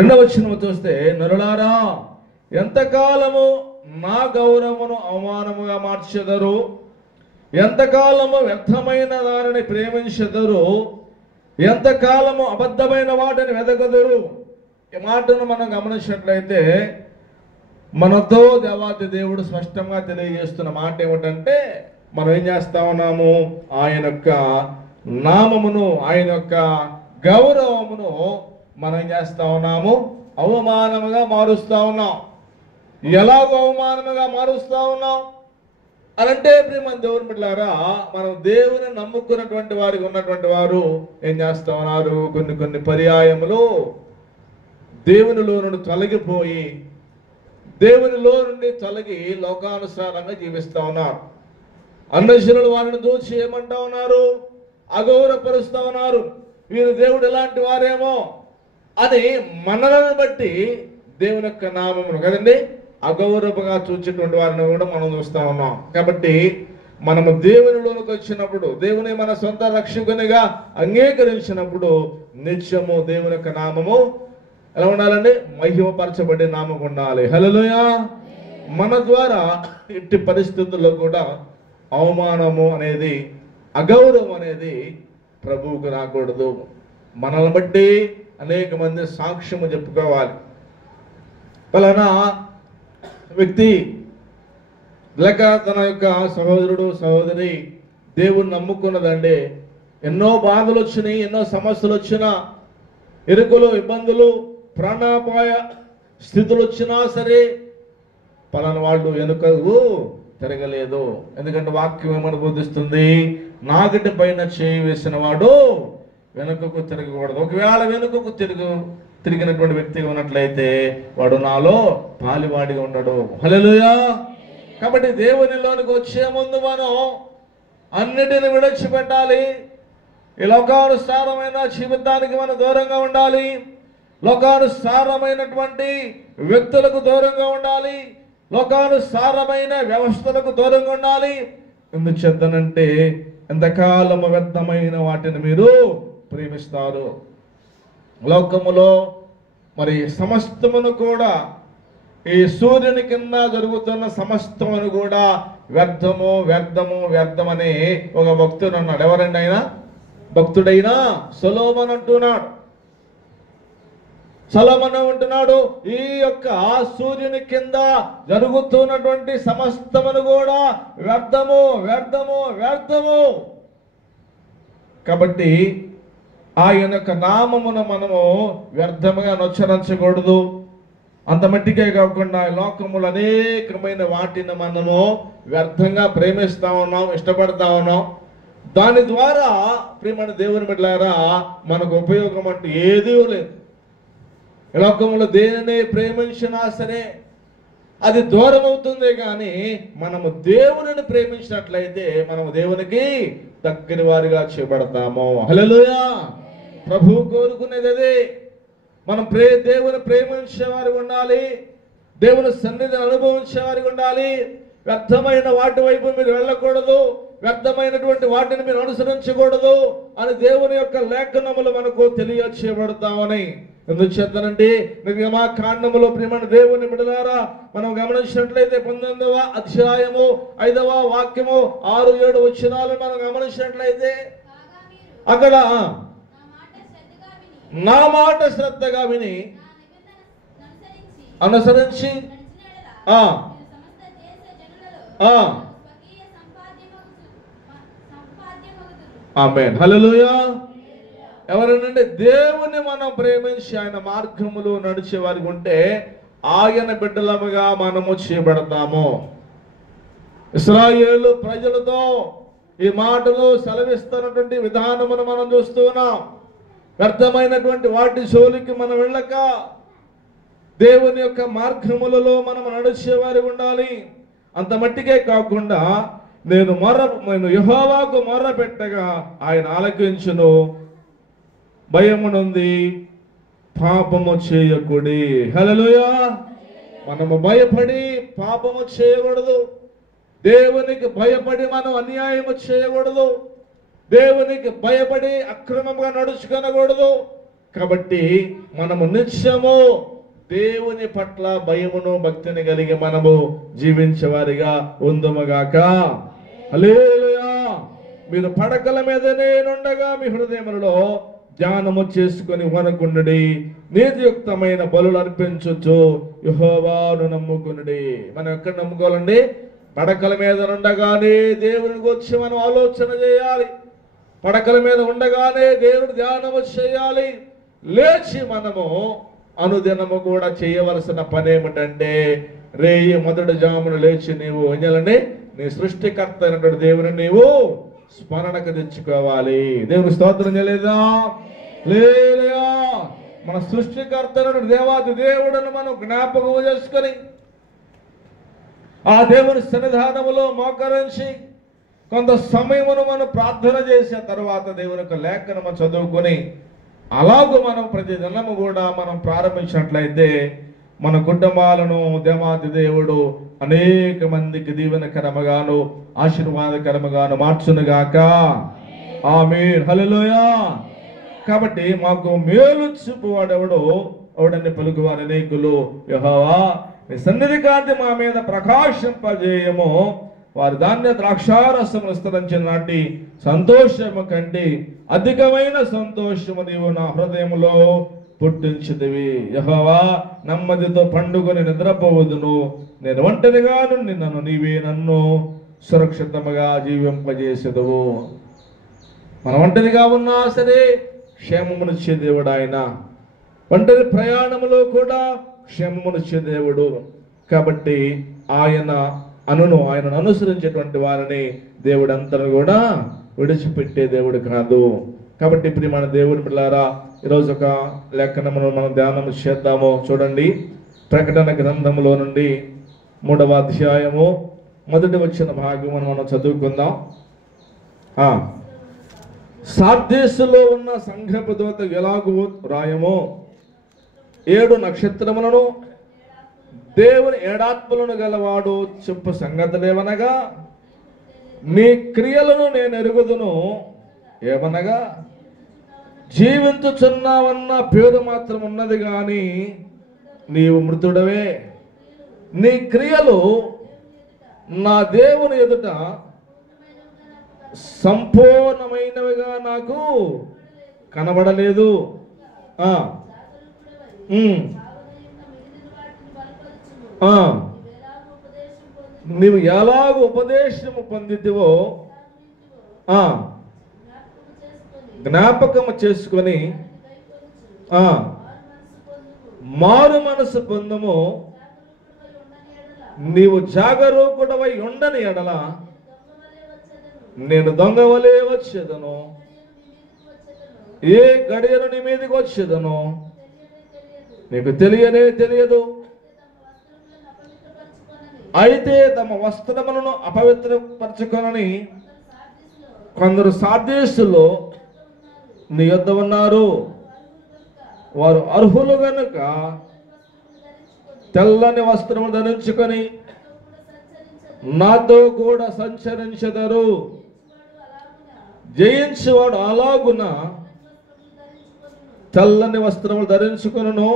రెండవ వచనం చూస్తే, నరులారా ఎంతకాలము నా గౌరవమును అవమానముగా మార్చెదరు, ఎంతకాలము వ్యర్థమైన దానిని ప్రేమించెదరు, ఎంతకాలము అబద్ధమైన వాటిని వెదకదురు. ఈ మాటను మనం గమనించినట్లయితే మనతో దేవాది దేవుడు స్పష్టంగా తెలియజేస్తున్న మాట ఏమిటంటే, మనం ఏం చేస్తా ఉన్నాము, ఆయన యొక్క నామమును, ఆయన యొక్క గౌరవమును మనం ఏం చేస్తా ఉన్నాము, అవమానముగా మారుస్తా ఉన్నాం. ఎలాగో అవమానముగా మారుస్తా ఉన్నాం అనంటే ప్రియమైన దేవుని బిడ్డలారా, మనం దేవుని నమ్ముకున్నటువంటి వారికి ఉన్నటువంటి వారు ఏం చేస్తా ఉన్నారు, కొన్ని పర్యాయములు దేవునిలో నుండి తొలగిపోయి, దేవునిలో నుండి తొలగి లోకానుసారంగా జీవిస్తా ఉన్నారు. అన్యజనులు వారిని దూచి ఏమంటా ఉన్నారు, అగౌరవపరుస్తా ఉన్నారు. వీరు దేవుడు ఎలాంటి వారేమో అని మనలను బట్టి దేవుని యొక్క నామమును కదండి అగౌరవగా చూచేటువంటి వారిని కూడా మనం చూస్తా ఉన్నాం. కాబట్టి మనము దేవునిలోనికి వచ్చినప్పుడు, దేవుని మన సొంత రక్షకునిగా అంగీకరించినప్పుడు నిత్యము దేవుని యొక్క నామము ఎలా ఉండాలండి, మహిమపరచబడే నామం ఉండాలి. హల్లెలూయా. మన ద్వారా ఇట్టి పరిస్థితుల్లో కూడా అవమానము అనేది, అగౌరవం అనేది ప్రభువుకు రాకూడదు. మనల్ని బట్టి అనేక మంది సాక్ష్యము చెప్పుకోవాలి. పలానా వ్యక్తి లేక తన యొక్క సహోదరుడు సహోదరి దేవుణ్ణి నమ్ముకున్నదండి, ఎన్నో బాధలు వచ్చినాయి, ఎన్నో సమస్యలు వచ్చినా, ఇరుకులు ఇబ్బందులు ప్రాణాపాయ స్థితులు వచ్చినా సరే పలానా వాళ్ళు వెనుకకు తిరగలేదు. ఎందుకంటే వాక్యం ఏమని బోధిస్తుంది, నాగటి పైన చేయి వేసిన వాడు వెనుకకు తిరగకూడదు. ఒకవేళ వెనుకకు తిరిగినటువంటి వ్యక్తిగా ఉన్నట్లయితే వాడు నాలో పాలివాడిగా ఉండడు. హల్లెలూయా. కాబట్టి దేవునిలోనికి వచ్చే ముందు మనం అన్నిటిని విడిచిపెట్టాలి. ఈ లోకానుసారమైన జీవితానికి మనం దూరంగా ఉండాలి. లోకానుసారమైనటువంటి వ్యక్తులకు దూరంగా ఉండాలి. లోకానుసారమైన వ్యవస్థలకు దూరంగా ఉండాలి. ఎందుచేతనంటే ఎంతకాలము వ్యర్థమైన వాటిని మీరు ప్రేమిస్తారు. లోకములో మరి సమస్తమును కూడా, ఈ సూర్యుని కింద జరుగుతున్న సమస్తమును కూడా వ్యర్థము వ్యర్థము వ్యర్థమని ఒక భక్తుడు అన్నాడు. ఎవరండి ఆయన? భక్తుడైనా సొలొమోను అంటున్నాడు. సొలొమోను అంటున్నాడు, ఈ యొక్క సూర్యుని కింద జరుగుతున్నటువంటి సమస్తమును కూడా వ్యర్థము వ్యర్థము వ్యర్థము. కాబట్టి ఆయన యొక్క నామమును మనము వ్యర్థముగా నొచ్చరించకూడదు. అంత మట్టికే కాకుండా లోకములు అనేకమైన వాటిని మనము వ్యర్థంగా ప్రేమిస్తా ఉన్నాం, ఇష్టపడతా ఉన్నాం. దాని ద్వారా ప్రియమైన దేవుని బిడ్డలారా మనకు ఉపయోగం అంటూ ఏదీ లేదు. లోకములో దేనిని ప్రేమించినా సరే అది దూరం అవుతుంది. కానీ మనము దేవునిని ప్రేమించినట్లయితే మనము దేవునికి దగ్గర వారిగా చేయబడతాము. హల్లెలూయా. ప్రభువు కోరుకునేది అదే. మనం దేవుని ప్రేమించేవారికి ఉండాలి, దేవుని సన్నిధిని అనుభవించేవారికి ఉండాలి. వ్యర్థమైన వాటి వైపు మీరు వెళ్ళకూడదు, వ్యర్థమైనటువంటి వాటిని మీరు అనుసరించకూడదు అని దేవుని యొక్క లేఖనములు మనకు తెలియచేయబడతామని. ఎందుచేతనంటే నిర్గమకాండములో ప్రియమైన దేవుని బిడ్డలారా మనం గమనించినట్లయితే 19వ అధ్యాయము 5వ వాక్యము 6-7 వచనాలు మనం గమనించినట్లయితే అక్కడ నా మాట శ్రద్ధగా విని అనుసరించి ఆమేన్. హల్లెలూయా. ఎవరనంటే దేవుని మనం ప్రేమించి ఆయన మార్గములో నడిచే వారికి ఉంటే ఆయన బిడ్డలముగా మనము చేయబడతాము. ఇశ్రాయేలు ప్రజలతో ఈ మాటలు సెలవిస్తున్నటువంటి విధానమును మనం చూస్తూ ఉన్నాం. వ్యర్థమైనటువంటి వాటి జోలికి మనం వెళ్ళక దేవుని యొక్క మార్గములలో మనం నడిచేవారి ఉండాలి. అంత మట్టికే కాకుండా నేను యెహోవాకు మొర్ర పెట్టగా ఆయన ఆలకించును, భయమునుంది పాపము చేయకుడి. హల్లెలూయా. మనము భయపడి పాపము చేయకూడదు. దేవునికి భయపడి మనం అన్యాయము చేయకూడదు. దేవునికి భయపడి అక్రమంగా నడుచుకొనకూడదు. కాబట్టి మనము నిత్యము దేవుని పట్ల భయమును భక్తిని కలిగి మనము జీవించేవారిగా ఉందుముగాక. హల్లెలూయా. మీరు పడకల మీదనే నుండగా మీ హృదయములలో ధ్యానము చేసుకొని వనకుండుడి, నీతియుక్తమైన బలులు అర్పించొచ్చు యెహోవాను నమ్ముకునుడి. మనం ఎక్కడ నమ్ముకోవాలండి? పడకల మీద ఉండగానే దేవుని గురించి మనం ఆలోచన చేయాలి. పడకల మీద ఉండగానే దేవుని ధ్యానము చేయాలి. లేచి మనము అనుదినము కూడా చేయవలసిన పని ఏమిటంటే, రేయి మొదటి జామును లేచి నీవు ఏం చేయాలండి? నీ సృష్టికర్త అయినటువంటి దేవుని నీవు స్మరణకు తెచ్చుకోవాలి. దేవుని స్తోత్రం చేయలేదా? లేదా? మన సృష్టికర్త అయినటువంటి దేవాది దేవుడను మనం జ్ఞాపకం చేసుకొని ఆ దేవుని సన్నిధానములో మోకరించి కొంత సమయమును మనం ప్రార్థన చేసిన తర్వాత దేవుని యొక్క లేఖనము చదువుకొని అలాగూ మనం ప్రతి దినము కూడా మనం ప్రారంభించినట్లయితే మన కుటుంబాలను దేవాది దేవుడు అనేక మందికి దీవెనకరముగాను ఆశీర్వాదకరముగాను మార్చునుగాక. ఆమేన్. హల్లెలూయా. కాబట్టి మాకు మేలు చూపువాడెవడో ఎవడని పలుకువారు అనేకులు. యెహోవా నీ సన్నిధి కాంతి మా మీద ప్రకాశింపజేయము, వారి ధాన్య ద్రాక్షారసము విస్తరించి నాటి సంతోషము కంటే అధికమైన సంతోషము నీవు నా హృదయములో పుట్టించితివి. యెహోవా నెమ్మదితో పండుకొని నిద్రపోవదును, నేను ఒంటరిగా నుండి నీవే నన్ను సురక్షితముగా జీవింపజేసేదవు. మనం ఒంటరిగా ఉన్నా సరే క్షేమమునిచ్చే దేవుడు ఆయన. ఒంటరి ప్రయాణములో కూడా క్షేమమునిచ్చే దేవుడు. కాబట్టి ఆయనను అనుసరించేటువంటి వారిని దేవుడు అంతను కూడా విడిచిపెట్టే దేవుడు కాదు. కాబట్టి ఇప్పుడు మన దేవుని పిల్లారా, ఈరోజు ఒక లేఖనమును మనం ధ్యానం చేద్దాము. చూడండి, ప్రకటన గ్రంథములో నుండి 3వ అధ్యాయము మొదటి వచ్చిన భాగం మనం చదువుకుందాం. సార్దీసులో ఉన్న సంఘపు దూత ఎలాగూ రాయము, 7 నక్షత్రములను దేవుని 7 ఆత్మలను గలవాడు చెప్పు సంగతులేవనగా, నీ క్రియలను నేను ఎరుగుదును. ఏమనగా, జీవించుచున్నావన్న పేరు మాత్రం ఉన్నది గాని నీవు మృతుడవే. నీ క్రియలు నా దేవుని ఎదుట సంపూర్ణమైనవిగా నాకు కనబడలేదు. నీవు ఎలాగ ఉపదేశము పొందితివో జ్ఞాపకము చేసుకొని మారు మనసు పొందము. నీవు జాగరూకుడవై ఉండని ఎడల నేను దొంగవలే వచ్చేదను, ఏ గడియను నీ మీదకి వచ్చేదను నీకు తెలియనే తెలియదు. అయితే తమ వస్త్రములను అపవిత్రపరచుకొనని కొందరు సార్దీసులో నీ యొద్ద ఉన్నారు. వారు అర్హులు గనుక తెల్లని వస్త్రములు ధరించుకొని నాతో కూడా సంచరించెదరు. జయించువాడు అలాగున తెల్లని వస్త్రములు ధరించుకొనును.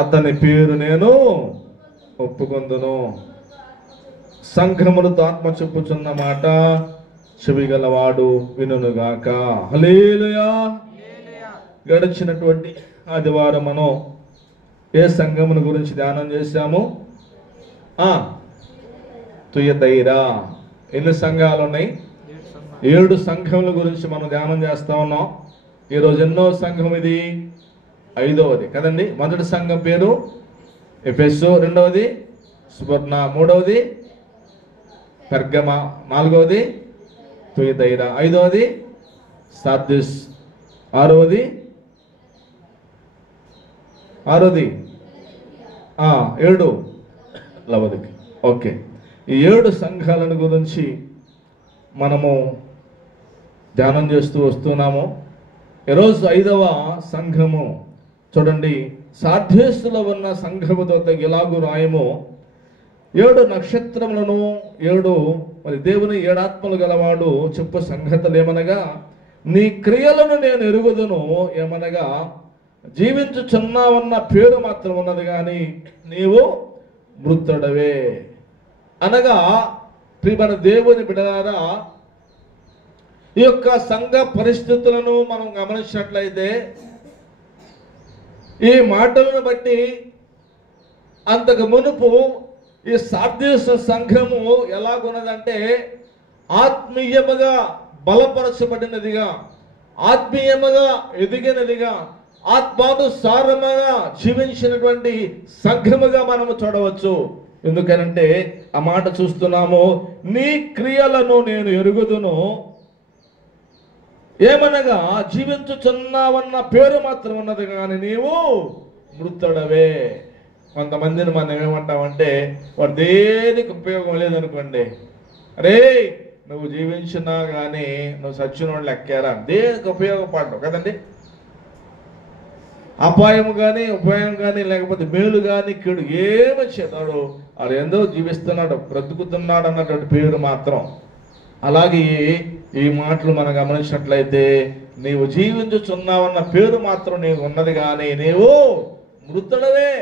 అతని పేరు నేను ఒప్పుకొందును. సంఘములతో ఆత్మ చెప్పుచున్న మాట చెవిగలవాడు వినుగాక. హల్లెలూయా. గడిచినటువంటి ఆదివారం మనం ఏ సంఘముల గురించి ధ్యానం చేశాము? తుయతైరా. ఎన్ని సంఘాలు ఉన్నాయి? 7 సంఘముల గురించి మనం ధ్యానం చేస్తా ఉన్నాం. ఈరోజు ఎన్నో సంఘం ఇది? 5వది కదండి. మొదటి సంఘం పేరు ఎఫెసు, 2వది స్మరణ, 3వది పెర్గమ, 4వది తుయతైరా, 5వది సార్దిస్, 6వది 7 లవదికి. ఓకే, ఈ 7 సంఘాలను గురించి మనము ధ్యానం చేస్తూ వస్తున్నాము. ఈరోజు 5వ సంఘము చూడండి. సార్దీసులో ఉన్న సంఘము దూత ఇలాగు రాయము, 7 నక్షత్రములను 7 మరి దేవుని 7 ఆత్మలు గలవాడు చెప్పు సంగతులు ఏమనగా, నీ క్రియలను నేను ఎరుగుదును ఏమనగా, జీవించుచున్నావన్న పేరు మాత్రం ఉన్నది కానీ నీవు మృతుడవే. అనగా ప్రియమైన దేవుని బిడ్డలారా, ఈ యొక్క సంఘ పరిస్థితులను మనం గమనించినట్లయితే ఈ మాటలను బట్టి అంతకు మునుపు ఈ సార్దీస్ సంఘము ఎలాగున్నదంటే ఆత్మీయముగా బలపరచబడినదిగా, ఆత్మీయముగా ఎదిగినదిగా, ఆత్మానుసారముగా జీవించినటువంటి సంఘముగా మనము చూడవచ్చు. ఎందుకనంటే ఆ మాట చూస్తున్నాము, నీ క్రియలను నేను ఎరుగుదును ఏమనగా, జీవించుచున్నావన్న పేరు మాత్రం ఉన్నది కానీ నీవు మృతుడవే. కొంతమందిని మనం ఏమంటామంటే, వాడు దేనికి ఉపయోగం లేదనుకోండి, అరే నువ్వు జీవించినా కానీ నువ్వు సచ్చిన వాళ్ళు లెక్కారా, దేనికి ఉపయోగపడవు కదండి. అపాయం కానీ ఉపాయం కానీ లేకపోతే మేలు కానీ కీడు ఏమి చేస్తాడు, వాడు ఏందో జీవిస్తున్నాడు బ్రతుకుతున్నాడు అన్నటువంటి పేరు మాత్రం. అలాగే ఈ మాటలు మనం గమనించినట్లయితే, నీవు జీవించుచున్నావన్న పేరు మాత్రం నీకు ఉన్నది కానీ నీవు మృతుడవే.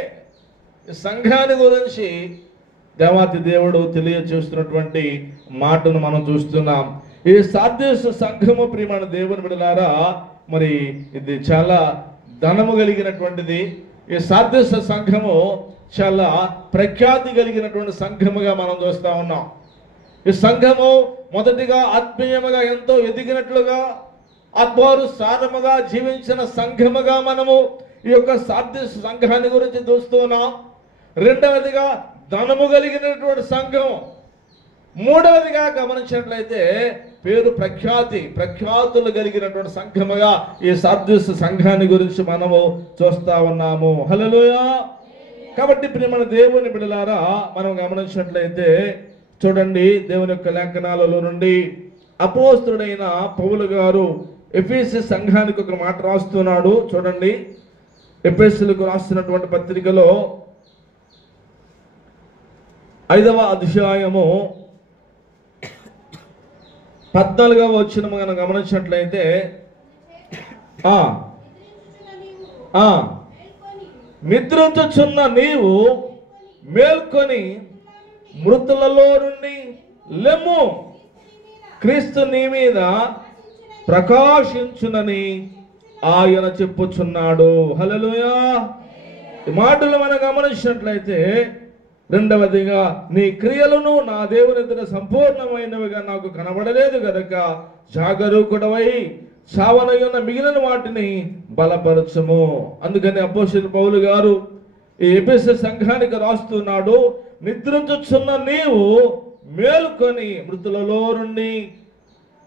సంఘాన్ని గురించి దేవాతి దేవుడు తెలియజేస్తున్నటువంటి మాటను మనం చూస్తున్నాం. ఈ సార్దీస్ సంఘము ప్రియమైన దేవుని బిడ్డలారా, మరి ఇది చాలా ధనము కలిగినటువంటిది. ఈ సార్దీస్ సంఘము చాలా ప్రఖ్యాతి కలిగినటువంటి సంఘముగా మనం చూస్తా ఉన్నాం. ఈ సంఘము మొదటిగా ఆత్మీయముగా ఎంతో ఎదిగినట్లుగా, ఆత్మానుసారముగా జీవించిన సంఘముగా మనము ఈ యొక్క సార్దీస్ సంఘాన్ని గురించి చూస్తున్నాం. రెండవదిగా ధనము కలిగినటువంటి సంఘం. మూడవదిగా గమనించినట్లయితే పేరు ప్రఖ్యాతులు కలిగినటువంటి సంఘముగా ఈ సార్దీస్ సంఘాన్ని గురించి మనము చూస్తా ఉన్నాము. హల్లెలూయా. కాబట్టి ప్రియమైన దేవుని బిడ్డలారా, మనం గమనించినట్లయితే చూడండి, దేవుని యొక్క లేఖనాలలో నుండి అపోస్తలుడైన పౌలు గారు ఎఫెసు సంఘానికి ఒక మాట రాస్తున్నాడు. చూడండి, ఎఫెసులకు రాస్తున్నటువంటి పత్రికలో 5వ అధ్యాయము 14వ వచనం మనం గమనించినట్లయితే, నిద్రించుచున్న నీవు మేల్కొని మృతులలో నుండి లెమ్ము, క్రీస్తు నీ మీద ప్రకాశించునని ఆయన చెప్పుచున్నాడు. హల్లెలూయా. ఈ మాటలు మనం గమనించినట్లయితే, రెండవదిగా నీ క్రియలను నా దేవుని ఎదుట సంపూర్ణమైనవిగా నాకు కనబడలేదు గనుక జాగరూకుడవై చావనయున్న మిగిలిన వాటిని బలపరచము. అందుకని అపోస్తలుడైన పౌలు గారు ఈ ఎఫెసు సంఘానికి రాస్తున్నాడు, నిద్రించుచున్న నీవు మేలుకొని మృతులలో నుండి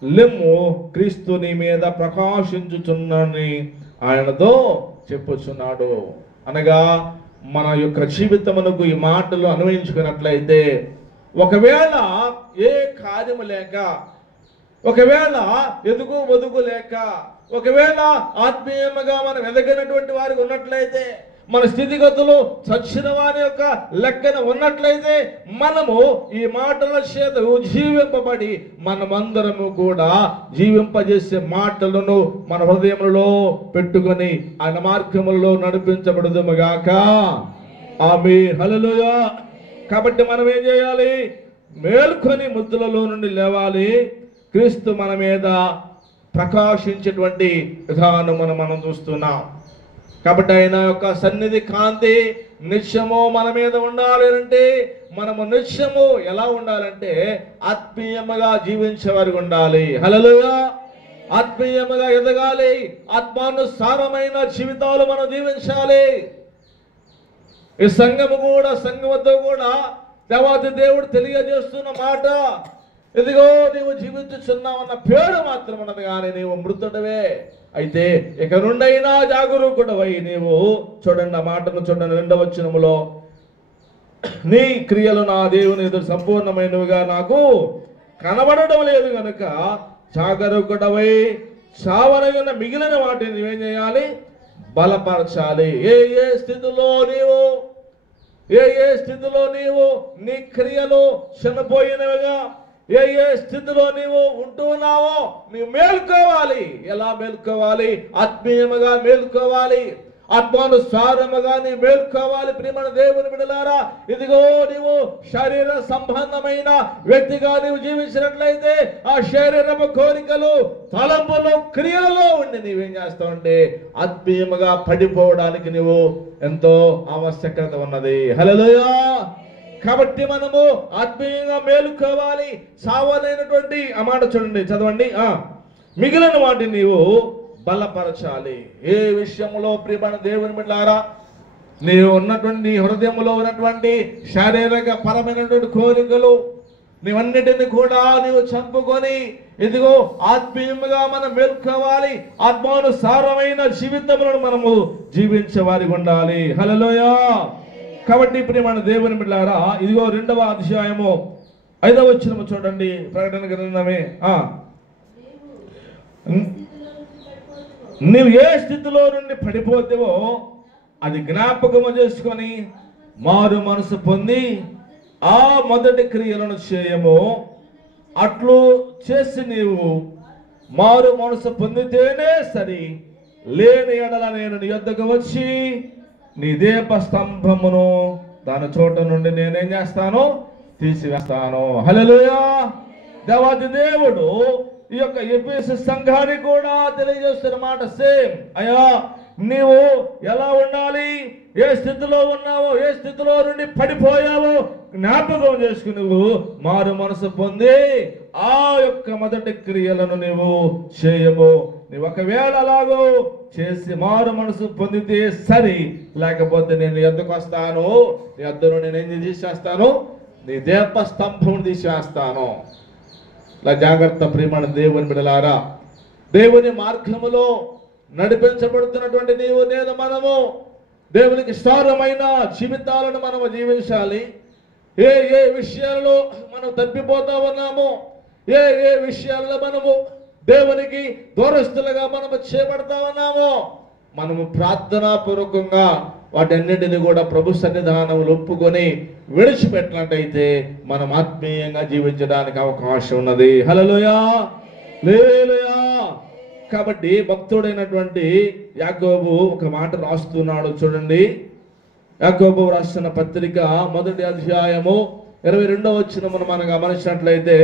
లెమ్ము, క్రీస్తు నీ మీద ప్రకాశించుచున్నని ఆయనతో చెప్పుచున్నాడు. అనగా మన యొక్క జీవితమునకు ఈ మాటలు అన్వయించుకున్నట్లయితే, ఒకవేళ ఏ కార్యము లేక, ఒకవేళ ఎదుగు ఒదుగు లేక, ఒకవేళ ఆత్మీయముగా మనం ఎదగినటువంటి వారికి ఉన్నట్లయితే, మన స్థితిగతులు చచ్చిన వారి యొక్క లెక్కన ఉన్నట్లయితే, మనము ఈ మాటల చేత జీవింపబడి మనమందరము కూడా జీవింపజేసే మాటలను మన హృదయములలో పెట్టుకొని ఆయన మార్గములలో నడిపించబడుదుముగాక. ఆమేన్. హల్లెలూయా. కాబట్టి మనం ఏం చేయాలి? మేల్కొని మృతులలో నుండి లేవాలి. క్రీస్తు మన మీద ప్రకాశించేటువంటి విధానమును మనం చూస్తున్నాం. కాబట్టి ఆయన యొక్క సన్నిధి కాంతి నిత్యము మన మీద ఉండాలి అంటే, మనము నిత్యము ఎలా ఉండాలంటే ఆత్మీయముగా జీవించేవారు ఉండాలి. హల్లెలూయా. ఆత్మీయముగా ఎదగాలి. ఆత్మానుసారమైన జీవితాలు మనం జీవించాలి. ఈ సంఘముతో కూడా దేవాది దేవుడు తెలియజేస్తున్న మాట, ఇదిగో నీవు జీవించుచున్నావన్న పేరు మాత్రం ఉన్నది కానీ నీవు మృతుడవే. అయితే ఇక నుండైనా జాగరూకుడవై నీవు, చూడండి ఆ మాటను చూడండి, 2వ వచనములో, నీ క్రియలు నా దేవుని ఎదురు సంపూర్ణమైనవిగా నాకు కనబడడం లేదు గనుక జాగరూకుడవై చావనయున్న మిగిలిన వాటిని నువ్వేం చేయాలి? బలపరచాలి. ఏ స్థితిలో నీవు ఏ ఏ స్థితిలో నీవు నీ క్రియలు చనిపోయినవిగా, ఏ ఏ స్థితిలో నీవు ఉంటున్నావో నీవు మేల్కోవాలి. ఎలా మేల్కోవాలి? ఆత్మీయముగా మేల్కోవాలి, ఆత్మానుసారముగా నీ మేల్కోవాలి. ప్రియమైన దేవుని బిడ్డలారా, ఇదిగో నీవు శరీర సంబంధమైన వ్యక్తిగా నీవు జీవించినట్లయితే ఆ శరీరపు కోరికలు, తలంపులు, క్రియలలో ఉండి నీవేం చేస్తావంటే ఆత్మీయముగా పడిపోవడానికి నీవు ఎంతో ఆవశ్యకత ఉన్నది. హల్లెలూయా. కాబట్టి మనము ఆత్మీయంగా మేలుకోవాలి. సావనైనటువంటి ఆ మాట చూడండి, చదవండి. మిగిలిన వాటిని నీవు బలపరచాలి. ఏ విషయంలో ప్రియమైన దేవుని బిడ్డలారా, నీవు ఉన్నటువంటి హృదయంలో ఉన్నటువంటి శారీరక పరమైనటువంటి కోరికలు నీవన్నిటిని కూడా నీవు చంపుకొని ఇదిగో ఆత్మీయంగా మనం మేల్కోవాలి. ఆత్మానుసారమైన జీవితములను మనము జీవించే వారికి ఉండాలి. హల్లెలూయా. కాబట్టి ప్రియమైన దేవుని బిడ్డలారా, ఇదిగో 2వ అధ్యాయము 5వ వచనము చూడండి. ప్రకటన గ్రంథమే. నీవు ఏ స్థితిలో నుండి పడిపోతేవో అది జ్ఞాపకము చేసుకొని మారు మనసు పొంది ఆ మొదటి క్రియలను చేయము. అట్లు చేసి నీవు మారు మనసు పొందితేనే సరి, లేని ఎడల నేను నీ యొద్దకు వచ్చి నీ దీపస్తంభమును దాని చోట నుండి నేనేం చేస్తాను? తీసివేస్తాను. హల్లెలూయా. దేవాది దేవుడు ఈ యొక్క ఎఫెసు సంఘానికి కూడా తెలియజేస్తున్న మాట సేమ్. అయ్యా, నీవు ఎలా ఉండాలి? ఏ స్థితిలో ఉన్నావో, ఏ స్థితిలో నుండి పడిపోయావో జ్ఞాపకం చేసుకుని నువ్వు మారు మనసు పొంది ఆ యొక్క మొదటి క్రియలను నీవు చేయము. నీవు ఒకవేళ అలాగో చేసి మారు మనసు పొందితే సరి, లేకపోతే నేను ఎద్దుకు వస్తాను, నీ ఎద్దును నేనేం తీసేస్తాను? నీ దీపస్తంభం తీసేస్తాను. ఇలా జాగ్రత్త ప్రియమైన దేవుని బిడ్డలారా, దేవుని మార్గములో నడిపించబడుతున్నటువంటి నీవు నేను మనము దేవునికి ఇష్టమైన జీవితాలను మనము జీవించాలి. ఏ ఏ విషయాలలో మనం తప్పిపోతా ఉన్నామో, ఏ ఏ విషయాల్లో మనము దేవునికి దూరస్తులుగా మనము చేపడతా ఉన్నామో, మనము ప్రార్థనాపూర్వకంగా వాటన్నిటిని కూడా ప్రభు సన్నిధానంలో ఒప్పుకొని విడిచిపెట్టినట్టయితే మనం ఆత్మీయంగా జీవించడానికి అవకాశం ఉన్నది. హల్లెలూయా. హల్లెలూయా. కాబట్టి భక్తుడైనటువంటి యాకోబు ఒక మాట రాస్తున్నాడు చూడండి. యాకోబు రాసిన పత్రిక 1వ అధ్యాయము 22వ వచనమును మనం గమనించినట్లయితే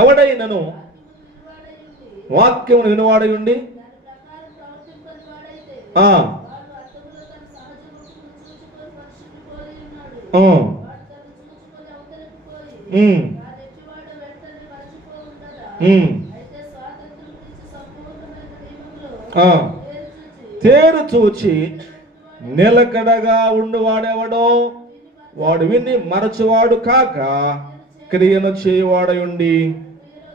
ఎవడైనను వాక్యమును వినువాడై ఉండి తేరు చూచి నిలకడగా ఉండువాడెవడో వాడు విని మరచువాడు కాక క్రియను చేయవాడై ఉండి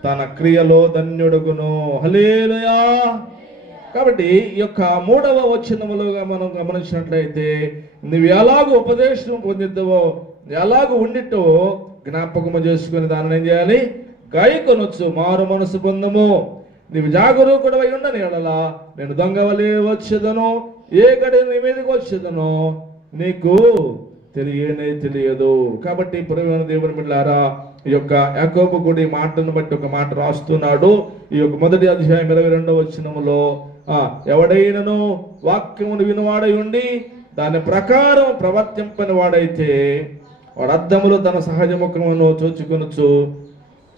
తన క్రియలో ధన్యుడుగును. హల్లెలూయా. కాబట్టి ఈ యొక్క 3వ వచనములుగా మనం గమనించినట్లయితే నువ్వు ఎలాగో ఉపదేశం పొందిద్దావో, ఎలాగో ఉండిటో జ్ఞాపకము చేసుకుని దాన్ని ఏం చేయాలి? గాయకొనొచ్చు. మారు మనసు పొందము. నీవు జాగరూకుడవై ఉండని ఎడలా నేను దొంగవలే వచ్చేదను, ఏ గడి నీ మీదకి వచ్చేదను నీకు తెలియదు. కాబట్టి ప్రియమైన దేవుని బిడ్డలారా, ఈ యొక్క యాకోబు కూడా ఈ మాటను బట్టి ఒక మాట రాస్తున్నాడు. ఈ యొక్క 1వ అధ్యాయం 22వ వచనములో ఎవడైనను వాక్యమును వినువాడై ఉండి దాని ప్రకారం ప్రవర్తింపని వాడైతే వాడు అద్దములో తన సహజ ముఖమును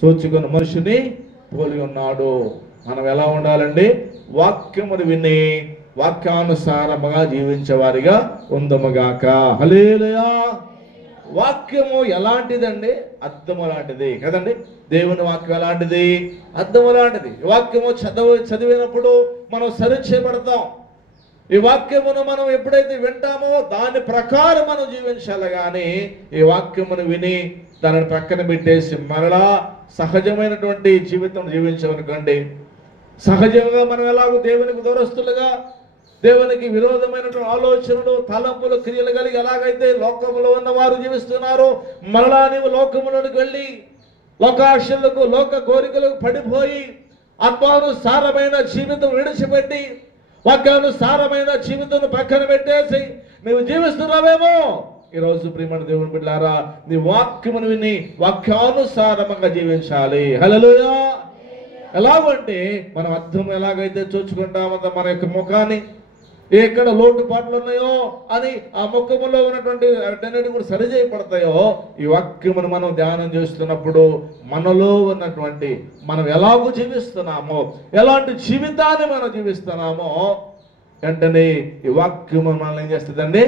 చూచుకొని మనిషిని పోలి ఉన్నాడు. మనం ఎలా ఉండాలండి? వాక్యమును విని వాక్యానుసారముగా జీవించేవారిగా ఉందముగాక. హల్లెలూయా. వాక్యము ఎలాంటిదండి? అద్దము లాంటిది కదండి. దేవుని వాక్యం ఎలాంటిది? అద్దము లాంటిది. ఈ వాక్యము చదివినప్పుడు మనం సరిచేయబడతాం. ఈ వాక్యమును మనం ఎప్పుడైతే వింటామో దాని ప్రకారం మనం జీవించాలి. కానీ ఈ వాక్యమును విని దానిని పక్కన పెట్టేసి మరలా సహజమైనటువంటి జీవితం జీవించామనుకోండి, సహజంగా మనం ఎలాగో దేవునికి దూరస్తులుగా, దేవునికి విరోధమైనటువంటి ఆలోచనలు, తలంపులు, క్రియలు కలిగి ఎలాగైతే లోకములో ఉన్న వారు జీవిస్తున్నారో, మరలా నీవు లోకములోనికి వెళ్ళి లోకాశలకు లోక కోరికలకు పడిపోయి ఆత్మానుసారమైన జీవితం విడిచిపెట్టి వాక్యానుసారమైన జీవితం పక్కన పెట్టేసి నీవు జీవిస్తున్నావేమో. ఈరోజు ప్రియమైన దేవుని బిడ్డలారా, నీ వాక్యమును విని వాక్యానుసారంగా జీవించాలి. హల్లెలూయా. ఎలాగంటే మనం అర్థం ఎలాగైతే చూసుకుంటామో మన యొక్క ముఖాన్ని ఎక్కడ లోటుపాట్లు ఉన్నాయో అని ఆ ముఖములో ఉన్నటువంటి అటన్నిటి కూడా సరిచేయబడతాయో, ఈ వాక్యమును మనం ధ్యానం చేస్తున్నప్పుడు మనలో ఉన్నటువంటి మనం ఎలాగో జీవిస్తున్నామో, ఎలాంటి జీవితాన్ని మనం జీవిస్తున్నామో వెంటనే ఈ వాక్యము మనల్ని ఏం చేస్తుందండి?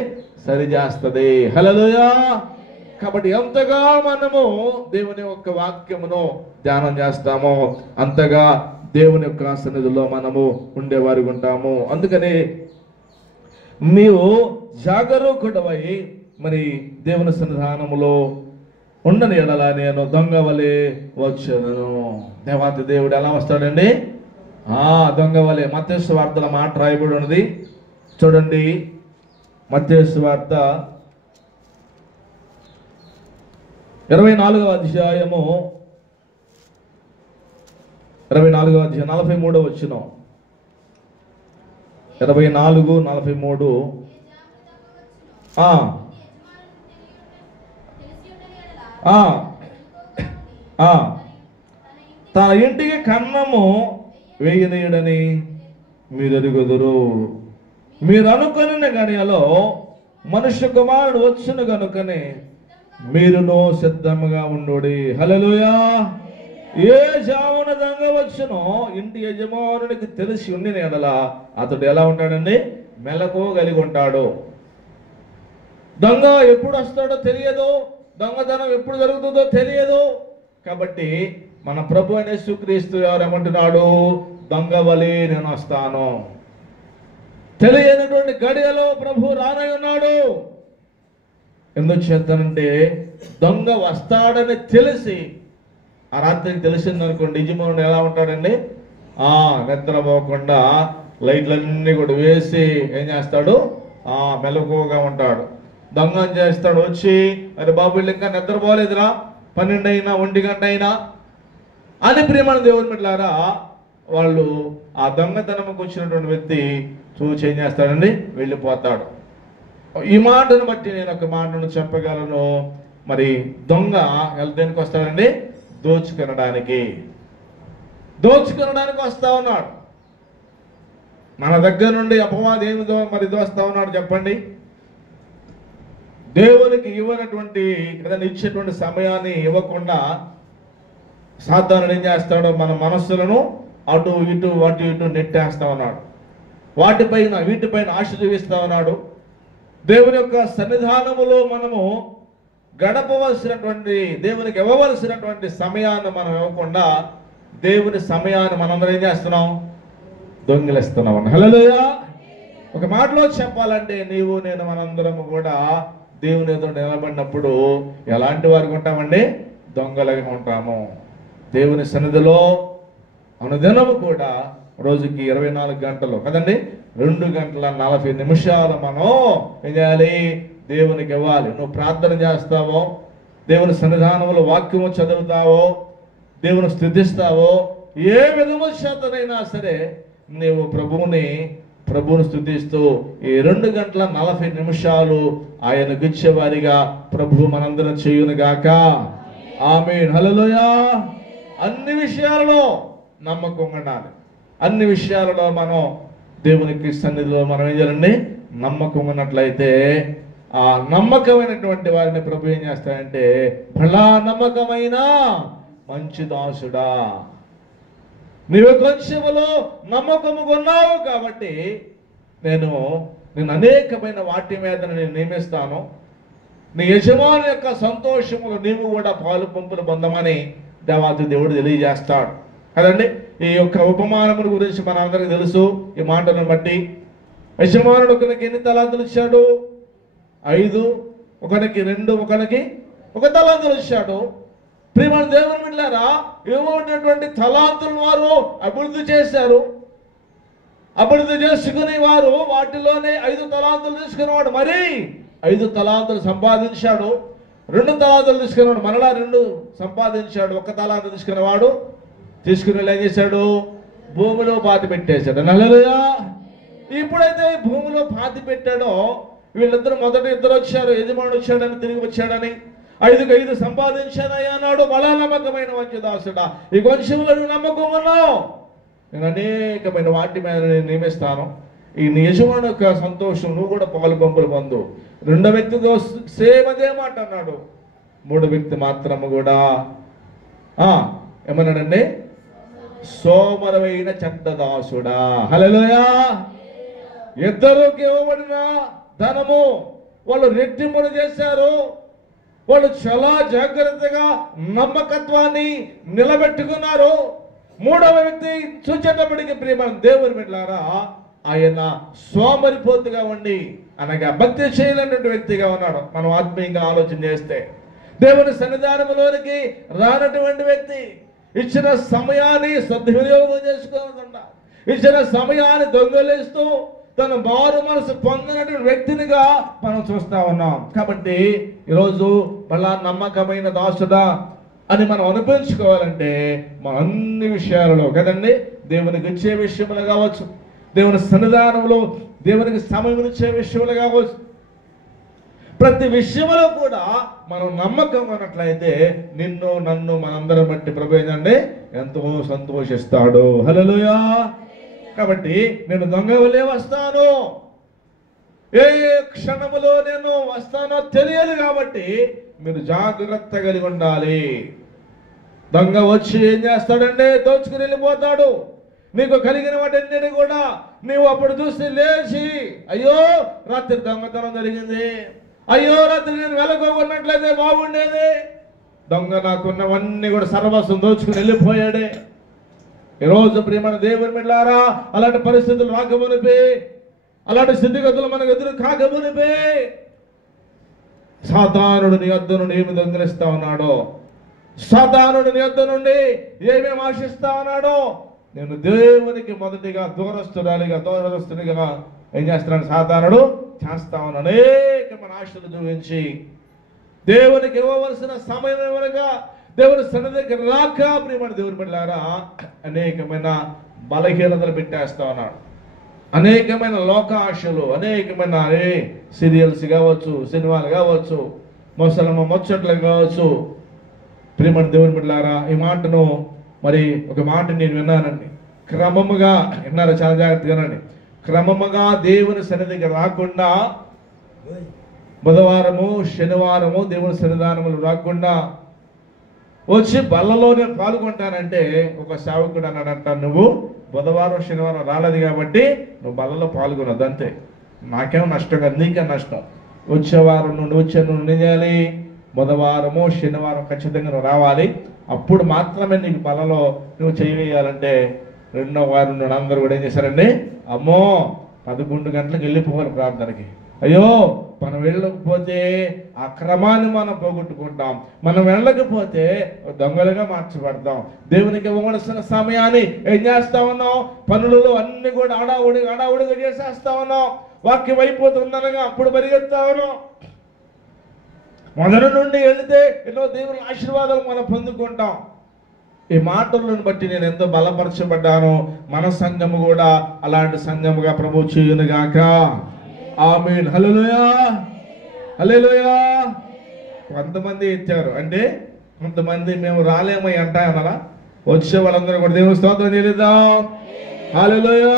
సరిచేస్తుంది. హల్లెలూయా. కాబట్టి ఎంతగా మనము దేవుని యొక్క వాక్యమును ధ్యానం చేస్తామో అంతగా దేవుని యొక్క సన్నిధిలో మనము ఉండేవారికి ఉంటాము. అందుకని నీవు జాగరూకుడవై మరి దేవుని సన్నిధానములో ఉండని ఎడల నేను దొంగ వలె వచ్చాను. దేవాతి దేవుడు ఎలా వస్తాడండి? దొంగ వలె. మత్తయి సువార్తల మాట రాయబడి ఉన్నది చూడండి. మత్తయి సువార్త 24వ అధ్యాయము 43వ వచనం. 24:43. తన ఇంటికి కన్నము వేయనీయుడని మీరు ఎరుగుదురు. మీరు అనుకున్న గడియలో మనుష్య కుమారుడు వచ్చును గనుకనే మీరును సిద్ధముగా ఉండుడి. హల్లెలూయా. ఏ జామున దొంగ వచ్చునో ఇంటి యజమానునికి తెలిసి ఉండిన ఎడల అతడు ఎలా ఉంటాడండి? మెలకు కలిగి ఉంటాడు. దొంగ ఎప్పుడు వస్తాడో తెలియదు, దొంగతనం ఎప్పుడు జరుగుతుందో తెలియదు. కాబట్టి మన ప్రభు అయిన యేసుక్రీస్తు ఎవరేమంటున్నాడు? దొంగ వలె నేను వస్తాను. తెలియనటువంటి గడియలో ప్రభు రానై ఉన్నాడు. ఎందుకు చేస్తానంటే దొంగ వస్తాడని తెలిసి ఆ రాత్రికి తెలిసిందనుకోండి, యజమానుడు ఎలా ఉంటాడండి? నిద్రపోకుండా లైట్లన్నీ కూడా వేసి ఏం చేస్తాడు? మెలకువగా ఉంటాడు. దొంగ ఏం చేస్తాడు? వచ్చి అరే బాబు వీళ్ళు ఇంకా నిద్రపోలేదురా, 12 అయినా 1 గంట అయినా అని ప్రియమైన దేవుని బిడ్డలారా వాళ్ళు ఆ దొంగతనంకు వచ్చినటువంటి వ్యక్తి చూసి ఏం చేస్తాడండి? వెళ్ళిపోతాడు. ఈ మాటను బట్టి నేను ఒక మాటను చెప్పగలను. మరి దొంగ దేనికి వస్తాడండి? దోచుకొనడానికి వస్తా ఉన్నాడు. మన దగ్గర నుండి అపవాది ఏమిదో మరి దోస్తా ఉన్నాడు చెప్పండి. దేవునికి ఇవ్వనటువంటి ఏదైనా ఇచ్చేటువంటి సమయాన్ని ఇవ్వకుండా సాధారణ ఏం చేస్తాడో మన మనస్సులను అటు ఇటు నెట్టేస్తా ఉన్నాడు. వీటిపైన ఆశ చూపిస్తా ఉన్నాడు. దేవుని యొక్క సన్నిధానములో మనము గడపవలసినటువంటి, దేవునికి ఇవ్వవలసినటువంటి సమయాన్ని మనం ఇవ్వకుండా దేవుని సమయాన్ని మనందరం ఏం చేస్తున్నాం? దొంగిలిస్తున్నాం. హల్లెలూయా. ఒక మాటలో చెప్పాలంటే నీవు నేను మనందరము కూడా దేవుని ఎదుట నిలబడినప్పుడు ఎలాంటి వారికి ఉంటామండి? దొంగలుగా ఉంటాము. దేవుని సన్నిధిలో అనుదినము కూడా రోజుకి 24 గంటలు కదండి, 2:40 మనం ఏం చేయాలి? దేవునికి ఇవ్వాలి. నువ్వు ప్రార్థన చేస్తావో, దేవుని సన్నిధానంలో వాక్యము చదువుతావో, దేవుని స్తుతిస్తావో, ఏ విధము చేతనైనా సరే నీవు ప్రభువుని స్తుతిస్తూ ఈ 2:40 ఆయన గుచ్చేవారిగా ప్రభు మనందరం చేయును గాక. ఆమేన్. హల్లెలూయా. అన్ని విషయాలలో నమ్మకం ఉండాలి. అన్ని విషయాలలో మనం దేవునికి సన్నిధిలో మనం ఏం చేయాలండి? నమ్మకం ఉన్నట్లయితే ఆ నమ్మకమైనటువంటి వారిని ప్రభు ఏం చేస్తాడంటే, బలా నమ్మకమైన మంచి దాసుడా, నీవు కొంచెములో నమ్మకము కొన్నావు కాబట్టి నేను అనేకమైన వాటి మీద నేను నియమిస్తాను. నీ యజమాని యొక్క సంతోషములు నీవు కూడా పాలు పంపులు పొందమని దేవాతి దేవుడు తెలియజేస్తాడు కదండి. ఈ యొక్క ఉపమానముల గురించి మన అందరికి తెలుసు. ఈ మాటలను బట్టి యజమానుడు ఒకరికి ఎన్ని తలాంతులు ఇచ్చాడు? 5, ఒకరికి 2, ఒకరికి 1 తలాంతులు ఇచ్చాడు. ప్రియమైన దేవుని బిడ్డలారా, ఇవ్వబడినటువంటి తలాంతులను వారు అభివృద్ధి చేశారు. అభివృద్ధి చేసుకుని వారు వాటిలోనే 5 తలాంతులు తీసుకునేవాడు. మరి 5 తలాంతులు సంపాదించాడు. 2 తలాంతులు తీసుకున్నవాడు మరలా 2 సంపాదించాడు. 1 తలాంతు తీసుకున్నవాడు తీసుకుని ఏం చేశాడు? భూమిలో పాతి పెట్టేశాడు. హల్లెలూయా. ఇప్పుడైతే భూమిలో పాతి పెట్టాడో వీళ్ళిద్దరు మొదట ఇద్దరు వచ్చారు, యజమానుడు వచ్చాడని తిరిగి వచ్చాడని 5 సంపాదించానయ్యా అన్నాడు. బలా నమ్మకమైన మంచి దాసుడా, ఈ కొంచెంలో నమ్మకం ఉన్నావు, నేను అనేకమైన వాటి మీద నేను నియమిస్తాను. ఈ యజమాను యొక్క సంతోషం నువ్వు కూడా పాలు పంపులు పొందు. 2వ వ్యక్తితో సేమ్ అదే మాట అన్నాడు. 3వ వ్యక్తి మాత్రము కూడా ఏమన్నాడండి? సోమరమైన చెడ్డదాసుడా. హల్లెలూయా. ఇద్దరికి ఇవ్వబడిన ధనము వాళ్ళు రెట్టింపును చేశారు. వాళ్ళు చాలా జాగ్రత్తగా నమ్మకత్వాన్ని నిలబెట్టుకున్నారు. 3వ వ్యక్తి చూచేటప్పటికి ప్రియమైన దేవుని బిడ్డలారా, ఆయన సోమరిపోతుగా ఉండి అనగా భక్తి చేయలేనటువంటి వ్యక్తిగా ఉన్నాడు. మనం ఆత్మీయంగా ఆలోచన చేస్తే దేవుని సన్నిధానంలోనికి రానటువంటి వ్యక్తి, ఇచ్చిన సమయాన్ని సద్వినియోగం చేసుకోకుండా ఇచ్చిన సమయాన్ని దొంగలేస్తూ తన మారు మనసు పొందినటువంటి వ్యక్తినిగా మనం చూస్తా ఉన్నాం. కాబట్టి ఈరోజు మళ్ళా నమ్మకమైన దాసుడా అని మనం అనిపించుకోవాలంటే మన అన్ని విషయాలలో కదండి, దేవునికి ఇచ్చే విషయములు కావచ్చు, దేవుని సన్నిధానంలో దేవునికి సమయం ఇచ్చే విషయములు కావచ్చు, ప్రతి విషయంలో కూడా మనం నమ్మకం అన్నట్లయితే నిన్ను నన్ను మనందరం బట్టి ప్రభు ఏంటంటే ఎంతో సంతోషిస్తాడు. హల్లెలూయా. కాబట్టి నేను దొంగ వలే వస్తాను, ఏ క్షణములో నేను వస్తానో తెలియదు. కాబట్టి మీరు జాగ్రత్త కలిగి ఉండాలి. దొంగ వచ్చి ఏం చేస్తాడంటే దోచుకుని వెళ్ళిపోతాడు. నీకు కలిగిన వాటన్నిటి కూడా నీవు అప్పుడు చూసి లేచి, అయ్యో రాత్రి దొంగతనం జరిగింది, అయ్యో రాత్రి నేను వెలగొన్నట్లయితే బాగుండేది, దొంగ నాకున్నవన్నీ కూడా సర్వస్వం దోచుకుని వెళ్ళిపోయాడే. ఈరోజు ప్రియమైన దేవుని బిడ్డలారా, అలాంటి పరిస్థితులు రాకమునిపే, అలాంటి స్థితిగతులు మనకు ఎదురు కాకమునిపే సాతానుడు నీ యొద్ద నుండి ఏమి దొంగిలిస్తా ఉన్నాడో, సాతానుడు నీ యొద్ద నుండి ఏమేమి ఆశిస్తా ఉన్నాడో, నేను దేవునికి మొదటిగా దూరస్తుడిగా ఏం చేస్తున్నాను? సాతానుడు చేస్తా ఉన్నాడు. అనేకమైన ఆశలు చూపించి దేవునికి ఇవ్వవలసిన సమయం ఇవ్వగా దేవుని సన్నిధికి రాక ప్రియమైన దేవుని బిడ్డలారా అనేకమైన బలహీనతలు పెట్టేస్తా ఉన్నాడు. అనేకమైన లోక ఆశలు, అనేకమైన సీరియల్స్ కావచ్చు, సినిమాలు కావచ్చు, ముచ్చట్లు కావచ్చు. ప్రియమైన దేవుని బిడ్డలారా, ఈ మాటను మరి ఒక మాట నేను విన్నానండి. క్రమముగా విన్నారా? చాలా జాగ్రత్తగానండి. క్రమముగా దేవుని సన్నిధికి రాకుండా బుధవారము శనివారము దేవుని సన్నిధానములు రాకుండా వచ్చి బల్లలోనే పాల్గొంటానంటే ఒక సేవకుడు అన్నాడంట, నువ్వు బుధవారం శనివారం రాలేదు కాబట్టి నువ్వు బల్లలో పాల్గొనద్దు, అంతే. నాకేమో నష్టం కాదు, నీకే నష్టం. వచ్చేవారం నుండి నువ్వు ఏం చేయాలి? బుధవారము శనివారం ఖచ్చితంగా నువ్వు రావాలి. అప్పుడు మాత్రమే నీకు బలలో నువ్వు చేయవేయాలంటే 2వ వారం నుండి అందరూ కూడా ఏం చేశారండి? అమ్మో 11 గంటలకు వెళ్ళిపోవాలి ప్రార్థనకి. అయ్యో మనం వెళ్ళకపోతే ఆ క్రమాన్ని మనం పోగొట్టుకుంటాం, మనం వెళ్ళకపోతే దొంగలుగా మార్చబడతాం. దేవునికి ఇవ్వవలసిన సమయాన్ని ఏం చేస్తా ఉన్నాం? పనులలో అన్ని కూడా ఆడావుడిగా చేసేస్తా ఉన్నాం. వాక్యం అయిపోతుందనగా అప్పుడు పరిగెత్తా ఉన్నాం. మొదటి నుండి వెళితే ఎన్నో దేవుని ఆశీర్వాదాలు మనం పొందుకుంటాం. ఈ మాటలను బట్టి నేను ఎంతో బలపరచబడ్డాను. మన సంఘము కూడా అలాంటి సంఘముగా ప్రభు చేయునుగాక. ఆమేన్. హల్లెలూయా, హల్లెలూయా. కొంతమంది ఇచ్చారు అంటే కొంతమంది మేము రాలేమై అంటామలా, వచ్చే వాళ్ళందరూ కూడా దేవుని స్తోత్రం చెల్లిద్దాం. హల్లెలూయా.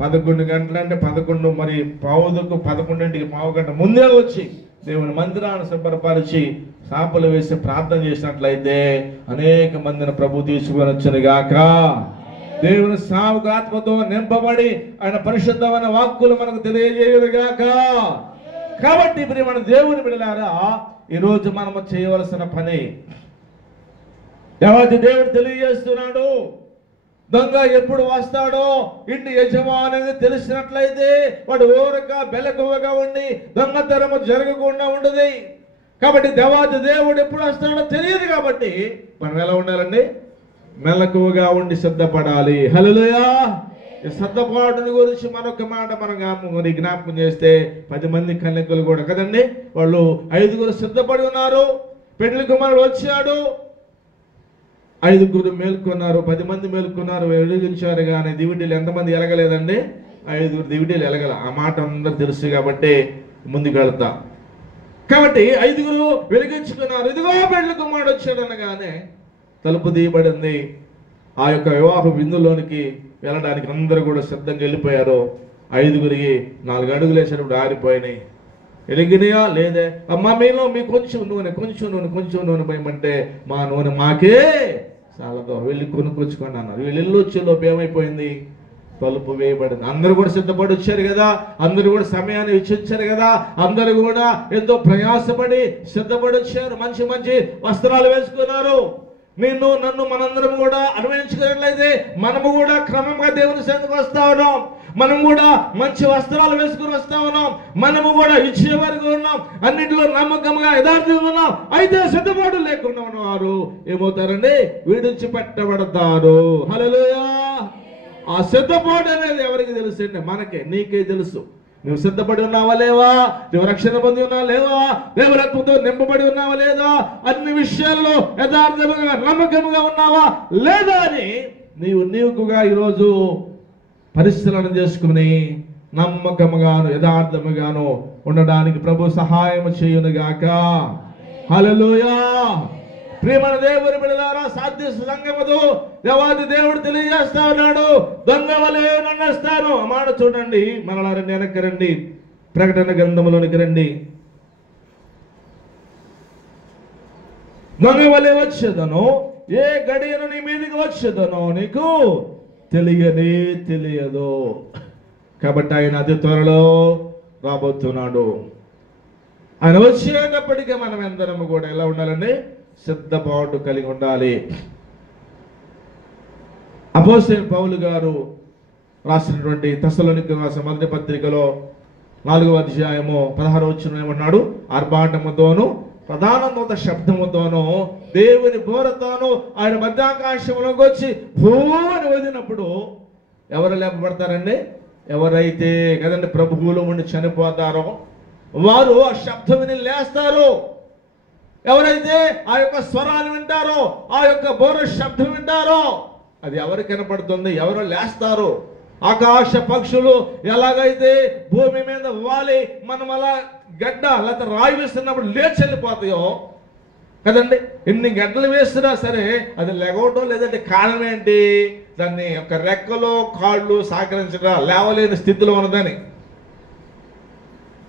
11 గంటలు అంటే 11 మరి పావుకు 11ంటికి పావు గంట ముందే వచ్చి దేవుని మందిరాన్ని శుభ్రపరిచి సాపలు వేసి ప్రార్థన చేసినట్లయితే అనేక మందిని ప్రభు తీసుకొని వచ్చునుగాక. దేవుని సావుగాత్మతో నింపబడి ఆయన పరిశుద్ధమైన వాక్కులు మనకు తెలియజేయునుగాక. కాబట్టి ఇప్పుడు మన దేవుని బిడ్డలారా, ఈరోజు మనము చేయవలసిన పని దేవుడు తెలియజేస్తున్నాడు. దొంగ ఎప్పుడు వస్తాడో ఇంటి యజమానికి తెలిసినట్లయితే వాడు ఊరక బెలకువగా ఉండి దొంగతనము జరగకుండా ఉండదు. కాబట్టి దేవుడు ఎప్పుడు వస్తాడో తెలియదు. కాబట్టి మనం ఎలా ఉండాలండి? మెలకువగా ఉండి సిద్ధపడాలి. హల్లెలూయా. ఈ సిద్ధపాటుని గురించి మరొక మాట మనం జ్ఞాపకం చేస్తే 10 మంది కన్యకలు కూడా కదండి, వాళ్ళు 5గురు సిద్ధపడి ఉన్నారు. పెళ్లి కుమారుడు వచ్చాడు, 5గురు మేల్కొన్నారు, 10 మంది మేల్కొన్నారు, వెలిగించారు. కానీ దివిటీలు ఎంతమంది ఎలగలేదండి? 5గురు దివిటీలు ఎలగల. ఆ మాట అందరూ తెలుసు కాబట్టి ముందుకు వెళ్తా. కాబట్టి 5గురు వెలిగించుకున్నారు. ఇదిగో పెళ్లి కుమారుడు వచ్చాడు అనగానే తలుపు తీయబడింది. ఆ యొక్క వివాహ విందులోనికి వెళ్ళడానికి అందరూ కూడా సిద్ధంగా వెళ్ళిపోయారు. 5గురికి 4 అడుగులు వేసినప్పుడు ఆరిపోయినాయి. వెలిగినాయా లేదే? అమ్మా మీలో మీ కొంచెం నూనె పోయమంటే మా నూనె మాకే చాలదో, వెళ్ళి కొనుక్కొచ్చుకోండి అన్నారు. వీళ్ళు ఇల్లు వచ్చేలోపు ఏమైపోయింది? తలుపు వేయబడింది. అందరూ కూడా సిద్ధపడి వచ్చారు కదా, అందరూ కూడా సమయాన్ని ఇచ్చారు కదా, అందరూ కూడా ఎంతో ప్రయాసపడి సిద్ధపడి వచ్చారు. మంచి మంచి వస్త్రాలు వేసుకున్నారు. నిన్ను నన్ను మనందరం కూడా అనుభవించుకున్నట్లయితే మనము కూడా క్రమంగా దేవుని సన్నిధికి వస్తా ఉన్నాం. మనం కూడా మంచి వస్త్రాలు వేసుకుని వస్తా ఉన్నాం. మనము కూడా ఇచ్చే వరకు ఉన్నాం. అన్నింటిలో నమ్మకంగా యథార్థంగా ఉన్నాం. అయితే సిద్ధపాటు లేకుండా ఉన్నవారు ఏమవుతారండి? విడిచిపెట్టబడతారు. హల్లెలూయా. ఆ సిద్ధపాటు అనేది ఎవరికి తెలుసు అండి? మనకే, నీకే తెలుసు. నువ్వు సిద్ధపడి ఉన్నావా లేవా? నువ్వు రక్షణ పొంది ఉన్నావా లేవా? దేవరత్వంతో నింపబడి ఉన్నావా లేదా? అన్ని విషయాల్లో యథార్థముగా నమ్మకముగా ఉన్నావా లేదా అని నీవుగా ఈరోజు పరిశీలన చేసుకుని నమ్మకముగాను యథార్థముగాను ఉండడానికి ప్రభు సహాయం చేయునుగాక. హల్లెలూయా. ప్రియమైన దేవుని బిడ్డలారా, సాధ్యత సంగమదు దేవాది దేవుడు తెలియజేస్తా ఉన్నాడు, దొంగ వలె నన్నొస్తాను. ఆ మాట చూడండి. మరలా రండి, వెనక్కి రండి, ప్రకటన గ్రంథంలోనికి రండి. దొంగ వలె వచ్చేదను, ఏ గడియను నీ మీదకి వచ్చేదనో నీకు తెలియదు. కాబట్టి ఆయన అతి త్వరలో రాబోతున్నాడు. ఆయన వచ్చేటప్పటికే మనం అందరం కూడా ఎలా ఉండాలండి? సిద్ధపాటు కలిగి ఉండాలి. అపోస్తలుడైన పౌలు గారు రాసినటువంటి తెస్సలోనికీయులకు రాసిన మొదటి పత్రికలో 4వ అధ్యాయము 16వ వచనం ఏమన్నాడు? ఆర్భాటముతోను ప్రధాన దూత శబ్దముతోను దేవుని బోరతోను ఆయన మధ్యాకాశంలోకి వచ్చి భూమిని వదిలినప్పుడు ఎవరు లేపబడతారండి? ఎవరైతే కదండి ప్రభువులో ఉండి చనిపోతారో వారు ఆ శబ్దం విని లేస్తారు. ఎవరైతే ఆ యొక్క స్వరాలు వింటారో, ఆ యొక్క బోర శబ్దం వింటారో అది ఎవరు కనపడుతుంది? ఎవరు లేస్తారు? ఆకాశ పక్షులు ఎలాగైతే భూమి మీద వాలి మనం అలా గడ్డ లేకపోతే రాయి వేస్తున్నప్పుడు లేచి వెళ్ళిపోతాయో కదండి, ఎన్ని గడ్డలు వేస్తున్నా సరే అది లెగవటం లేదంటే కారణం ఏంటి? దాన్ని యొక్క రెక్కలు కాళ్ళు సహకరించడం లేవలేని స్థితిలో ఉన్నదని,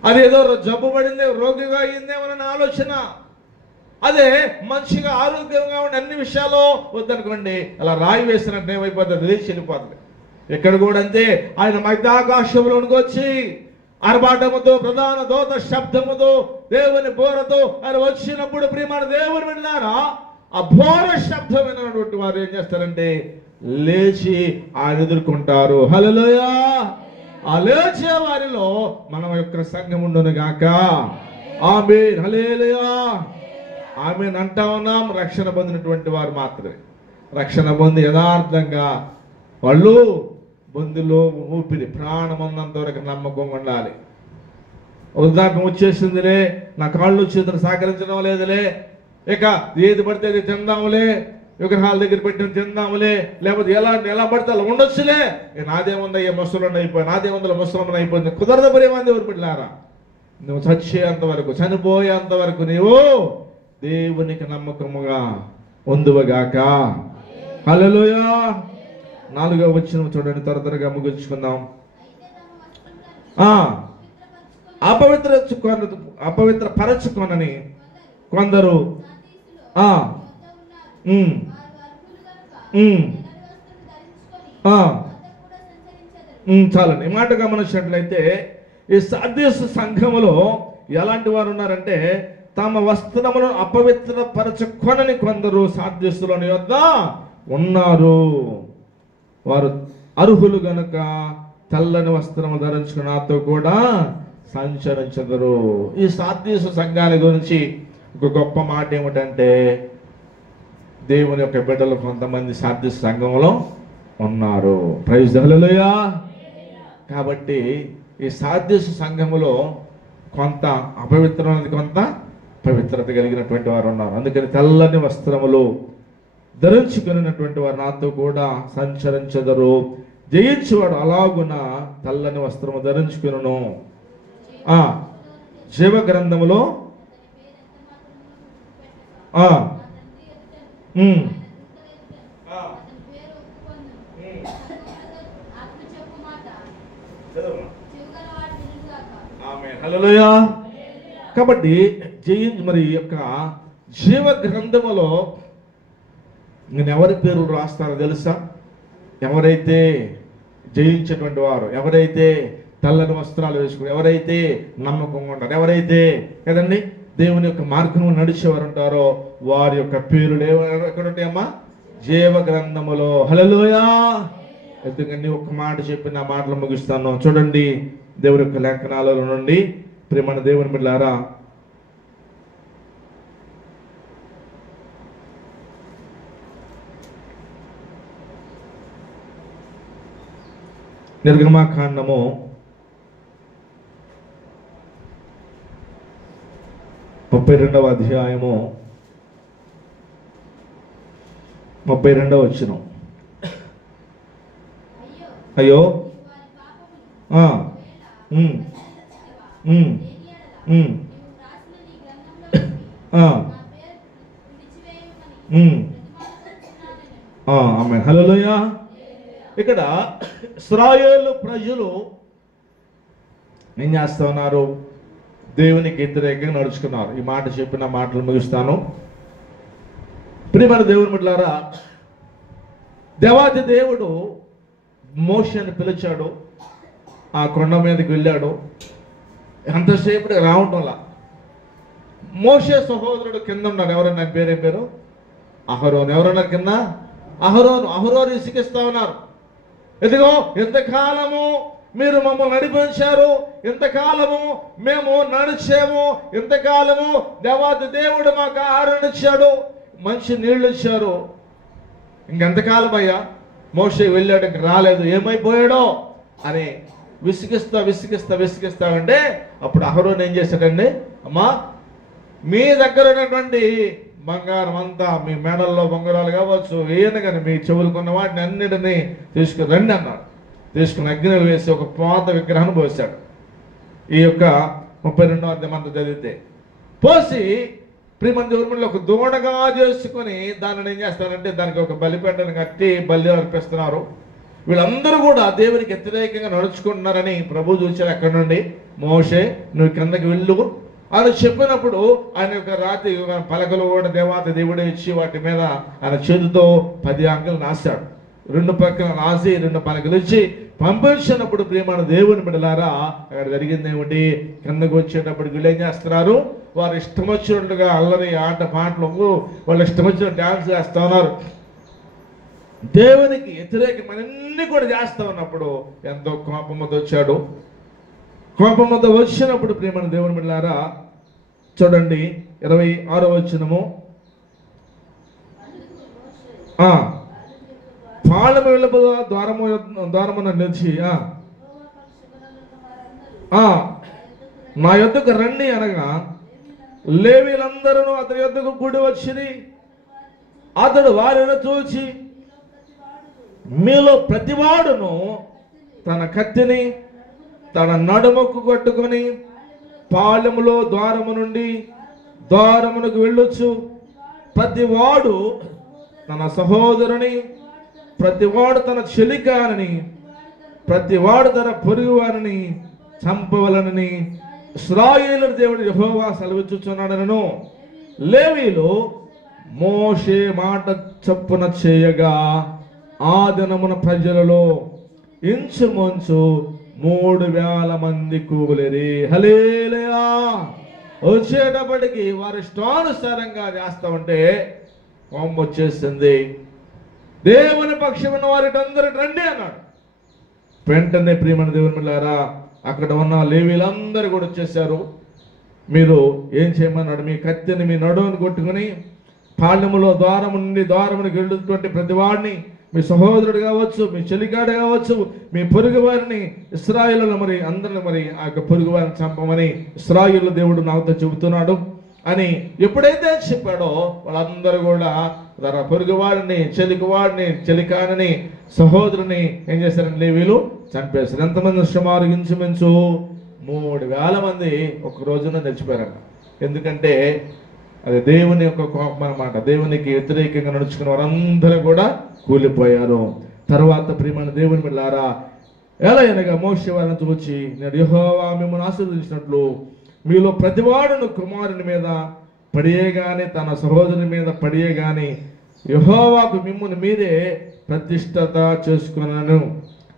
అదేదో జబ్బు పడింది, రోగిగా అయిందేమోనని ఆలోచన. అదే మంచిగా ఆరోగ్యంగా ఉండి అన్ని విషయాలు వద్దనుకోండి, అలా రాయి వేసినట్టు ఏమైపోతుంది? లేచి వెళ్ళిపోతుంది. ఇక్కడ కూడా అంతే. ఆయన మధ్యాకాశంలోనికి వచ్చి ఆర్భాటముతో ప్రధాన దూత శబ్దముతో దేవుని బోరతో ఆయన వచ్చినప్పుడు ప్రియమైన దేవుని విన్నారా, ఆ బోర శబ్దం విన్నటువంటి వారు ఏం చేస్తారంటే లేచి ఆయన ఎదుర్కొంటారు. హల్లెలూయా. ఆ లేచే వారిలో మన యొక్క సంఘం ఉండును గాక. ఆమేన్. హల్లెలూయా. ఆమేన్ అంటా ఉన్నాం. రక్షణ పొందినటువంటి వారు మాత్రమే, రక్షణ పొంది యథార్థంగా వాళ్ళు బొందులో ఊపిరి ప్రాణం ఉన్నంత వరకు నమ్మకం ఉండాలి. ఉదాహరణ వచ్చేసిందిలే, నా కాళ్ళు చేతులు సహకరించడం లేదులే, ఇక ఏది పడితే అది తిందాములే, విగ్రహాల దగ్గర పెట్టిన తిందాములే, లేకపోతే ఎలా పడితే అలా ఉండొచ్చులే, నాదేముందయ్యే ముసలు అయిపోయి, నాదేముందో ముసలం అయిపోయింది. కుదరదు. ప్రేమంది ఎవరు పెట్టారా? నువ్వు చచ్చేంత వరకు, చనిపోయేంత వరకు నీవు దేవునికి నమ్మకముగా ఉందువగాక. హల్లెలూయా. 4వ వచనం చూడండి, త్వరగా ముగించుకుందాం. అపవిత్ర పరచుకొనని కొందరు చాలండి. ఈ మాట గమనించినట్లయితే ఈ సాధ్యస్ సంఘములో ఎలాంటి వారు ఉన్నారంటే తమ వస్త్రములను అపవిత్రపరచుకొనని కొందరు సాధ్యస్తులని యొద్ద ఉన్నారు. వారు అర్హులు గనుక తెల్లని వస్త్రము ధరించుకుని నాతో కూడా సంచరించగరు. ఈ సాధ్యస్ సంఘాల గురించి ఒక గొప్ప మాట ఏమిటంటే దేవుని యొక్క బిడ్డలు కొంతమంది సాధ్యస్ సంఘంలో ఉన్నారు. ప్రైజ్ హల్లెలూయా. కాబట్టి ఈ సాదృశ సంఘములో కొంత అపవిత్రమైనది, కొంత పవిత్రత కలిగినటువంటి వారు ఉన్నారు. అందుకని తెల్లని వస్త్రములు ధరించుకున్నటువంటి వారు నాతో కూడా సంచరించెదరు. జయించువాడు అలాగున తెల్లని వస్త్రము ధరించుకును. జీవ గ్రంథములో హల్లెలూయా. కాబట్టి మరి యొక్క జీవ గ్రంథములో నేను ఎవరి పేరు రాస్తారో తెలుసా? ఎవరైతే జయించేటువంటి వారు, ఎవరైతే తెల్లని వస్త్రాలు వేసుకుని, ఎవరైతే నమ్మకంగా ఉంటారు, ఎవరైతే కదండి దేవుని యొక్క మార్గం నడిచేవారు ఉంటారో వారి యొక్క పేర్లు ఎక్కడ ఉంటాయమ్మా? జీవ గ్రంథములో. హల్లెలూయా. ఎందుకంటే ఒక్క మాట చెప్పి నా మాటలు ముగిస్తాను. చూడండి దేవుని యొక్క లేఖనాలలో నుండి ప్రియమైన దేవుని బిడ్డలారా, నిర్గమాకాండము 32వ అధ్యాయము 32వ వచనం. అయ్యో ఆమేన్. హల్లెలూయా. ఇక్కడ ఇశ్రాయేలు ప్రజలు ఏం చేస్తా ఉన్నారు? దేవునికి వ్యతిరేకంగా నడుచుకున్నారు. ఈ మాట చెప్పిన మాటలు ముగిస్తాను. ప్రియమైన దేవుని బిడ్డలారా, దేవాది దేవుడు మోషేని పిలిచాడు. ఆ కొండ మీదకి వెళ్ళాడు. ఎంతసేపు రావటంలా మోషే సహోదరుడు కింద ఉన్నాడు. ఎవరన్నా పేరు? ఏం పేరు? అహరోను. ఎవరన్నారు కింద? అహరోను ఇసుకిస్తా ఉన్నారు. ఎదిగో ఎంతకాలము మీరు మమ్మల్ని నడిపించారు, ఎంతకాలము మేము నడిచాము, ఎంతకాలము దేవాది దేవుడు మాకు ఆహారం ఇచ్చాడు, మంచి నీళ్లు ఇచ్చారు, ఇంకెంతకాలం అయ్యా? మోషే వెళ్ళాడు, ఇంక రాలేదు, ఏమైపోయాడో అని విసిగిస్తామంటే అప్పుడు అహరోను ఏం చేశాడండి? అమ్మా, మీ దగ్గర ఉన్నటువంటి బంగారం అంతా, మీ మెడల్లో బంగారాలు కావచ్చు, ఏదైనా కానీ మీ చెవులుకున్న వాటిని అన్నిటినీ తీసుకుని రండి అన్నాడు. తీసుకుని అగ్నిలో వేసి ఒక పాత విగ్రహాన్ని పోసాడు. ఈ యొక్క 32వ అధ్యాయం అంతా చదివితే పోసి ప్రియమైన దేవుని ఒక దూడగా చేసుకుని దానిని ఏం చేస్తారంటే దానికి ఒక బలిపెట్టను కట్టి బలి అర్పిస్తున్నారు. వీళ్ళందరూ కూడా దేవునికి వ్యతిరేకంగా నడుచుకుంటున్నారని ప్రభు చూశారు. అక్కడ నుండి మోషే నువ్వు కిందకి వెళ్ళు అని చెప్పినప్పుడు ఆయన యొక్క రాతి పలకలు కూడా దేవాతి దేవుడు ఇచ్చి వాటి మీద ఆయన చేతితో 10 అంకెలు రాశాడు. 2 పక్కన రాసి 2 పలకలు ఇచ్చి పంపించినప్పుడు ప్రియమైన దేవుని బిడ్డలారా, అక్కడ జరిగింది ఏమిటి? కిందకు వచ్చేటప్పుడు వీళ్ళు ఏం చేస్తున్నారు? వారు ఇష్టం వచ్చినట్టుగా అల్లరి ఆట పాటలు, వాళ్ళు ఇష్టం వచ్చిన డ్యాన్స్ చేస్తూ ఉన్నారు. దేవునికి వ్యతిరేకమన్నీ కూడా చేస్తూ ఉన్నప్పుడు ఎంతో కోపంతో వచ్చాడు. కోపంతో వచ్చినప్పుడు ప్రియమైన దేవుని బిడ్డలారా చూడండి 26వ వచనము. పాళెము వెళ్ళబో ద్వారమున నిలిచి నా యొద్దకు రండి అనగా లేవీలందరూ అతని యొద్దకు కూడి వచ్చిరి. అతడు వారిని చూచి, మీలో ప్రతివాడును తన కత్తిని తన నడుముకు కట్టుకొని పాలెములో ద్వారము నుండి ద్వారమునకు వెళ్ళొచ్చు. ప్రతివాడు తన సహోదరుని, ప్రతివాడు తన చెలికాని, ప్రతివాడు తన పొరుగువారిని చంపవలనని ఇశ్రాయేలు దేవుడు యెహోవా సెలవిచ్చుచున్నాడనను. లేవీలు మోషే మాట చొప్పున చేయగా ఆ దినమున ప్రజలలో ఇంచుమించు 3000 మంది కూలిరి. హల్లెలూయా. వచ్చేటప్పటికి వారి ఇష్టానుసారంగా చేస్తా ఉంటే కోపం వచ్చేసింది. దేవుని పక్షమున్న వారిటందరూ రండి అన్నాడు. వెంటనే ప్రియమైన దేవుని బిడ్డలారా అక్కడ ఉన్న లేవీలందరూ కూడా వచ్చేసారు. మీరు ఏం చేయమన్నాడు? మీ కత్తిని మీ నడుమును కొట్టుకుని పాళెములో ద్వారము నుండి ద్వారమునికి వెళ్ళేటువంటి ప్రతి వాడిని మీ సహోదరుడు కావచ్చు, మీ చెలికాడు కావచ్చు, మీ పొరుగు వారిని ఇశ్రాయేలును మరి అందరిని మరి ఆ యొక్క పొరుగు వారిని చంపమని ఇశ్రాయేలు దేవుడు నాతో చెబుతున్నాడు అని ఎప్పుడైతే చెప్పాడో వాళ్ళందరూ కూడా తన పొరుగువాడిని, చెలికవాడిని, చెలికాడిని, సహోదరుని ఏం చేశారంటే లేవీయులు చంపేశారు. ఎంతమంది? సుమారు ఇంచుమించు 3000 మంది ఒక రోజున చచ్చిపోయారంట. ఎందుకంటే అది దేవుని యొక్క కోపం అన్నమాట. దేవునికి వ్యతిరేకంగా నడుచుకున్న వారందరూ కూడా కూలిపోయారు. తర్వాత ప్రియమైన దేవుని బిడ్డలారా, ఎలా అనగా మోషే వారిని చూచి, నేను యెహోవా మిమ్మల్ని ఆశీర్వదించినట్లు మీలో ప్రతివాడును కుమారుని మీద పడియే గాని తన సహోదరుని మీద పడియే గాని యెహోవాకు మిమ్ముని మీరే ప్రతిష్టత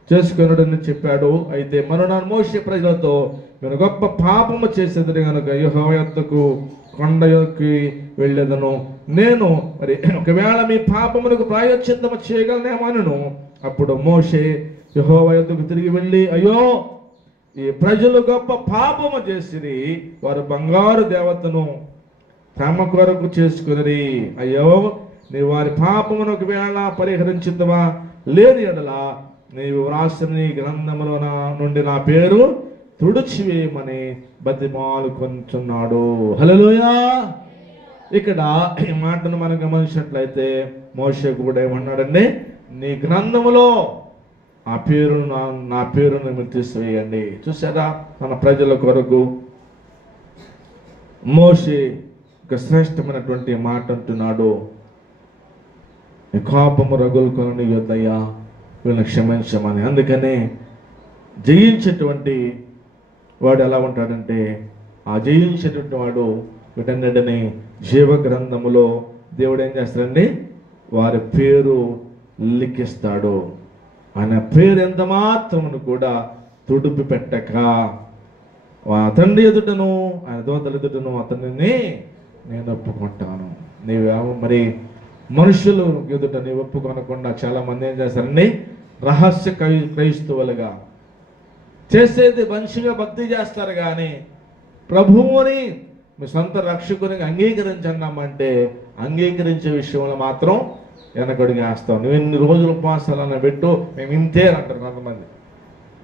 చేసుకొనుడని చెప్పాడు. అయితే మరునాడు మోషే ప్రజలతో, మీరు గొప్ప పాపము చేసేది కనుక యెహోవా యొద్దకు కొండ యొక్కి వెళ్ళేదను. నేను మరి ఒకవేళ మీ పాపమునకు ప్రాయశ్చిత్తము చేయగలనేమోనను. అప్పుడు మోషే యెహోవా యొద్దకు తిరిగి వెళ్ళి, అయ్యో, ఈ ప్రజలు గొప్ప పాపము చేసిరి, వారు బంగారు దేవతను తమ కొరకు చేసుకుని, అయ్యో, నీ వారి పాపమును ఒకవేళ పరిహరించుతావా, లేని ఎడలా నీవు వ్రాసిన నీ గ్రంథములో నుండి నా పేరు తుడిచివేయమని బతిమాలుకొంటున్నాడు. హల్లెలూయా. ఇక్కడ ఈ మాటను మనం గమనించినట్లయితే మోషే కూడా ఏమన్నాడండి, నీ గ్రంథములో ఆ పేరును నా పేరును మీరు తీసివేయండి. చూసారా, మన ప్రజల కొరకు మోషే ఒక శ్రేష్టమైనటువంటి మాట అంటున్నాడు, నీ కోపము రగులుకొని యొద్దయ్యా వీళ్ళని క్షమించమని. అందుకనే జయించేటువంటి వాడు ఎలా ఉంటాడంటే, ఆ జయించేటువంటి వాడు వీటన్నిటిని జీవ గ్రంథములో దేవుడు ఏం చేస్తాడండి, వారి పేరు లిఖిస్తాడు. ఆయన పేరు ఎంత మాత్రమును కూడా తుడిపి పెట్టక తండ్రి ఎదుటను ఆయన దూతల ఎదుటను అతనిని నేను ఒప్పుకుంటాను. నీవేమో మరి మనుషులు ఎదుట నీవు ఒప్పుకొనకుండా చాలా మంది ఏం చేస్తారండి, రహస్య క్రైస్తవులుగా చేసేది మంచిగా భక్తి చేస్తారు, కానీ ప్రభువుని మీ సొంత రక్షకునికి అంగీకరించన్నామంటే అంగీకరించే విషయంలో మాత్రం వెనకడుగు వేస్తాం. నువ్వు ఎన్ని రోజులు ఉపవాసాలన్నా పెట్టు, మేము ఇంతే అంటారు కొంతమంది.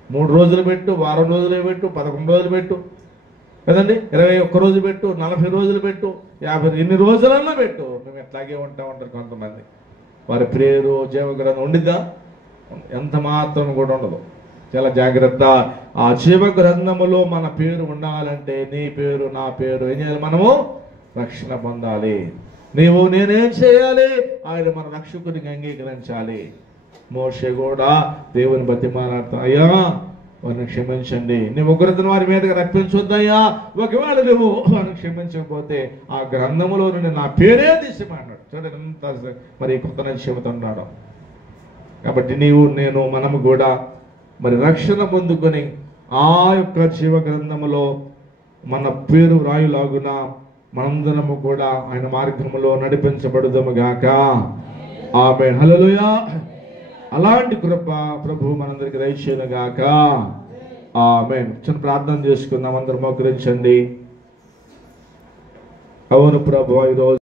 3 రోజులు పెట్టు, వారం రోజులు పెట్టు, 11 రోజులు పెట్టు కదండి, 21 రోజు పెట్టు, 40 రోజులు పెట్టు, 50 ఎన్ని రోజులన్నా పెట్టు, మేము ఎట్లాగే ఉంటామంటారు కొంతమంది. వారి పేరు జీవగ్రంథం ఉండిద్దా? ఎంత మాత్రం కూడా ఉండదు. చాలా జాగ్రత్త. ఆ జీవ గ్రంథములో మన పేరు ఉండాలంటే నీ పేరు నా పేరు ఏం చేయాలి? మనము రక్షణ పొందాలి. నీవు నేనేం చేయాలి? ఆయన మన రక్షకుడికి అంగీకరించాలి. మోషే కూడా దేవుని బతిమాలాడుతా, అయ్యా వారిని క్షమించండి, నువ్వు ఉగ్రతను వారి మీదకి రప్పించొద్దయ్యా, ఒకవేళ నువ్వు వారిని క్షమించకపోతే ఆ గ్రంథములో నుండి నా పేరే తీసిమన్నాడు. చూడండి ఎంత మరి కొత్త చెబుతున్నాడు. కాబట్టి నీవు నేను మనము కూడా మరి రక్షణ పొందుకొని ఆ యొక్క జీవ గ్రంథములో మన పేరు రాయులాగున మనందరము కూడా ఆయన మార్గములో నడిపించబడుదము గాక. ఆమేన్. హల్లెలూయా. అలాంటి కృప ప్రభు మనందరికి దయచేయును గాక. ఆమేన్. చిన్న ప్రార్థన చేసుకుందాం, అందరూ మోకరించండి. అవును ప్రభు, ఈరోజు